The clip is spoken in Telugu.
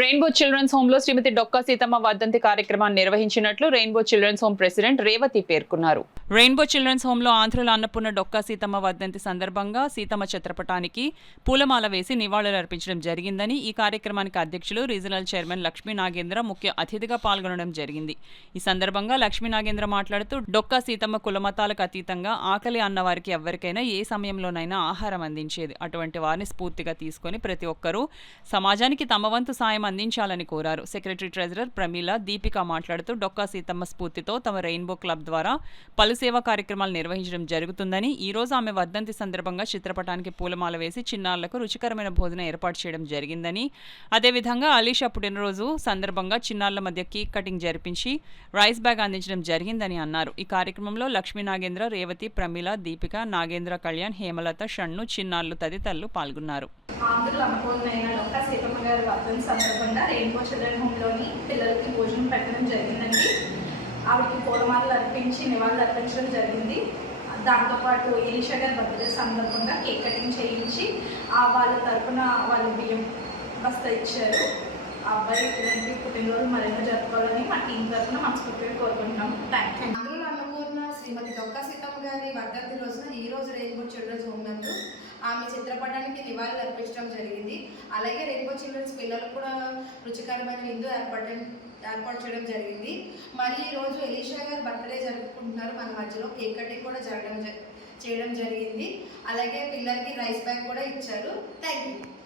రెయిన్బో చిల్డ్రన్స్ హోమ్ లో శ్రీమతి డొక్కా సీతమ్మ వర్ధంతి కార్యక్రమాన్ని నిర్వహించినట్లు rainbow children's home president Revathi పేర్కొన్నారు. రెయిన్బో చిల్డ్రన్స్ హోమ్ లో ఆంధ్రుల అన్నపూర్ణ డొక్కా సీతమ్మ వర్ధంతి సందర్భంగా సీతమ్మ చిత్రపటానికి పూలమాల వేసి నివాళులర్పించడం జరిగిందని, ఈ కార్యక్రమానికి అధ్యక్షులు రీజనల్ చైర్మన్ లక్ష్మీ నాగేంద్ర ముఖ్య అతిథిగా పాల్గొనడం జరిగింది. ఈ సందర్భంగా లక్ష్మీ నాగేంద్ర మాట్లాడుతూ, డొక్కా సీతమ్మ కులమతాలకు అతీతంగా ఆకలి అన్నవారికి ఎవరికైనా ఏ సమయంలోనైనా ఆహారం అందించేది. అటువంటి వారిని స్ఫూర్తిగా తీసుకుని ప్రతి ఒక్కరూ సమాజానికి తమ వంతు సాయం అందించాలని కోరారు. సెక్రటరీ ట్రెజరర్ ప్రమీల దీపిక మాట్లాడుతూ, డొక్కా సీతమ్మ స్ఫూర్తితో తమ రెయిన్బో క్లబ్ ద్వారా పలు సేవా కార్యక్రమాలు నిర్వహించడం జరుగుతుందని, ఈ రోజు ఆమె వర్ధంతి సందర్భంగా చిత్రపటానికి పూలమాల వేసి చిన్నారులకు రుచికరమైన భోజనం ఏర్పాటు చేయడం జరిగిందని, అదేవిధంగా అలీషా పుట్టినరోజు సందర్భంగా చిన్నారుల మధ్య కేక్ కటింగ్ జరిపించి రైస్ బ్యాగ్ అందించడం జరిగిందని అన్నారు. ఈ కార్యక్రమంలో లక్ష్మీ నాగేంద్ర, రేవతి, ప్రమీల, దీపిక, నాగేంద్ర, కళ్యాణ్, హేమలత, షణ్ను, చిన్నారులు తదితరులు పాల్గొన్నారు. ఆంధ్రుల అనుకూలమైన డొక్కా సీతమ్మ గారి వర్ధంతి సందర్భంగా రెయిన్బో చిల్డ్రన్ హోమ్లోని పిల్లలకి భోజనం పెట్టడం జరిగిందండి. ఆవిడకి పూలమాలలు అర్పించి నివాళులు అర్పించడం జరిగింది. దాంతోపాటు ఎలీషా గారి బర్త్డే సందర్భంగా కేక్ కటింగ్ చేయించి వాళ్ళ తరఫున వాళ్ళు బియ్యం బస్తా ఇచ్చారు. ఆ అబ్బాయి ఇలాంటి పుట్టినరోజు మరెన్నో జరుపుకోవాలని మా టీం తరఫున మనస్ఫూర్తిగా కోరుకుంటున్నాం. Thank you. ఆంధ్రుల అన్నపూర్ణ శ్రీమతి డొక్కా సీతమ్మ గారి వర్ధంతి రోజున ఈ రోజు రెయిన్బో చిల్డ్రన్స్ హోమ్ నందు ఆమె చిత్రపటానికి నివాళులు అర్పించడం జరిగింది. అలాగే రెయిన్బో చిల్డ్రన్స్ పిల్లలకు కూడా రుచికరమైన విందు ఏర్పాటు చేయడం జరిగింది. మరి ఈ రోజు ఎలీషా గారు బర్త్డే జరుపుకుంటున్నారు. మన మధ్యలో కేక్ కటింగ్ కూడా చేయడం జరిగింది. అలాగే పిల్లలకి రైస్ బ్యాగ్ కూడా ఇచ్చారు. Thank you.